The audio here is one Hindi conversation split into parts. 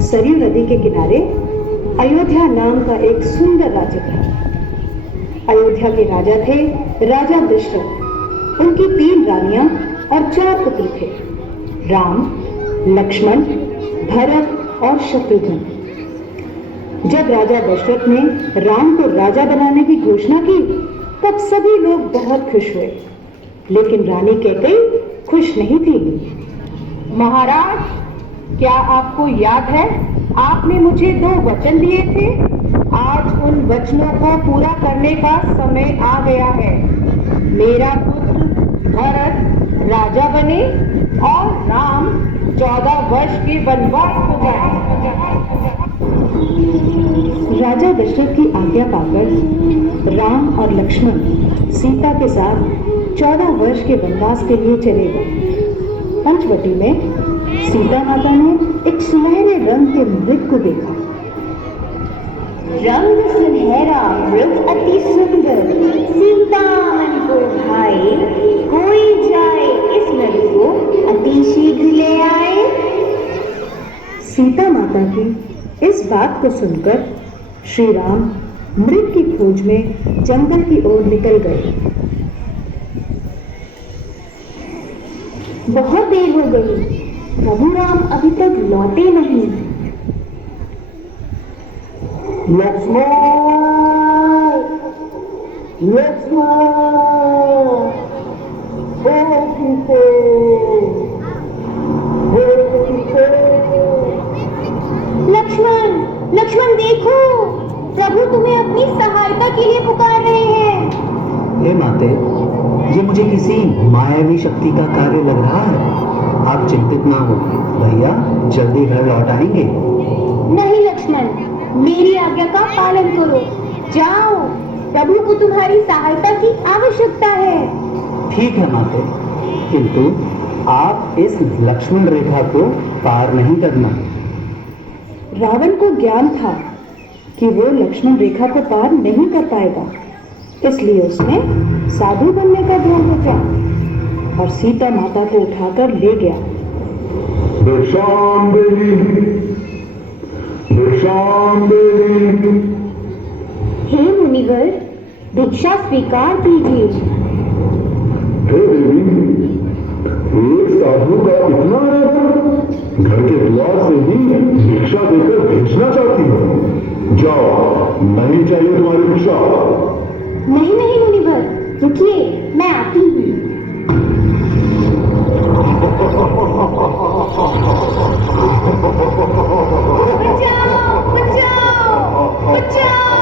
सरयू नदी के किनारे अयोध्या नाम का एक सुंदर राज्य था। अयोध्या के राजा थे राजा दशरथ। उनकी 3 रानियां और 4 पुत्र थे, राम, लक्ष्मण, भरत और शत्रुघ्न। जब राजा दशरथ ने राम को राजा बनाने की घोषणा की तब सभी लोग बहुत खुश हुए, लेकिन रानी कैकेयी खुश नहीं थी। महाराज, क्या आपको याद है आपने मुझे 2 वचन दिए थे? आज उन वचनों को पूरा करने का समय आ गया है। मेरा पुत्र भरत राजा बने और राम 14 वर्ष के वनवास को जाए। राजा दशरथ की आज्ञा पाकर राम और लक्ष्मण सीता के साथ 14 वर्ष के वनवास के लिए चले गए। पंचवटी में सीता माता ने एक सुनहरे रंग के मृग को देखा। रंग सुनहरा मृग अति सुंदर, सीता मन को भाए, कोई जाए इस मृग को अति शीघ्र ले आए। सीता माता की इस बात को सुनकर श्री राम मृग की खोज में जंगल की ओर निकल गए। बहुत देर हो गई, प्रभु राम अभी तक लौटे नहीं। लक्ष्मण, लक्ष्मण, ओ सीते, ओ सीते। लक्ष्मण, लक्ष्मण देखो, प्रभु तुम्हें अपनी सहायता के लिए पुकार रहे हैं। हे माते, ये मुझे किसी मायावी शक्ति का कार्य लग रहा है। आप चिंतित ना हो, भैया जल्दी घर लौट आएंगे। नहीं लक्ष्मण, मेरी आज्ञा का पालन करो। जाओ, प्रभु को तुम्हारी सहायता की आवश्यकता है। ठीक है माते, किंतु आप इस लक्ष्मण रेखा को पार नहीं करना। रावण को ज्ञान था कि वो लक्ष्मण रेखा को पार नहीं कर पाएगा, इसलिए उसने साधु बनने का ध्यान रखा और सीता माता को उठाकर ले गया। हे मुनिवर, भिक्षा स्वीकार कीजिए। हे देवी, एक साधु का इतना घर के द्वार से ही भिक्षा देकर भेजना चाहती हो? जाओ, नहीं चाहिए तुम्हारी भिक्षा। नहीं नहीं मुनिवर, रुकिए, मैं आती हूँ। बचाओ, बचाओ, बचाओ,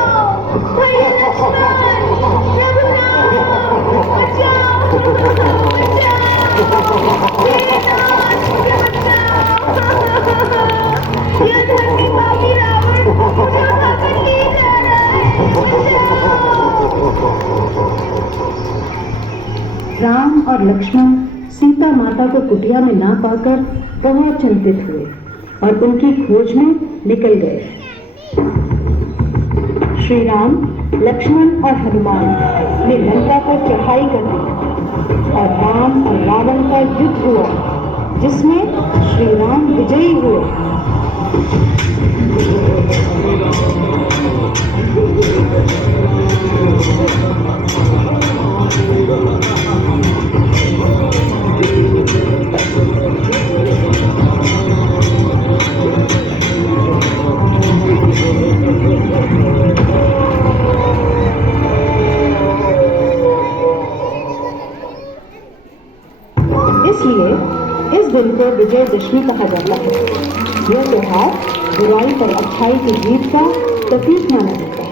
भैया लक्ष्मण, प्रभु राम, बचाओ, बचाओ, ये धरती पापी रावण मुझे खाकर ले जा रहा है। राम और लक्ष्मण सीता माता को कुटिया में ना पाकर बहुत चिंतित हुए और उनकी खोज में निकल गए। श्री राम, लक्ष्मण और हनुमान ने लंका पर चढ़ाई कर दी और राम और रावण का युद्ध हुआ, जिसमें श्री राम विजयी हुए। इसलिए इस दिन को विजयदशमी कहा जाता है। यह त्योहार बुराई पर अच्छाई की जीत का प्रतीक माना जाता है।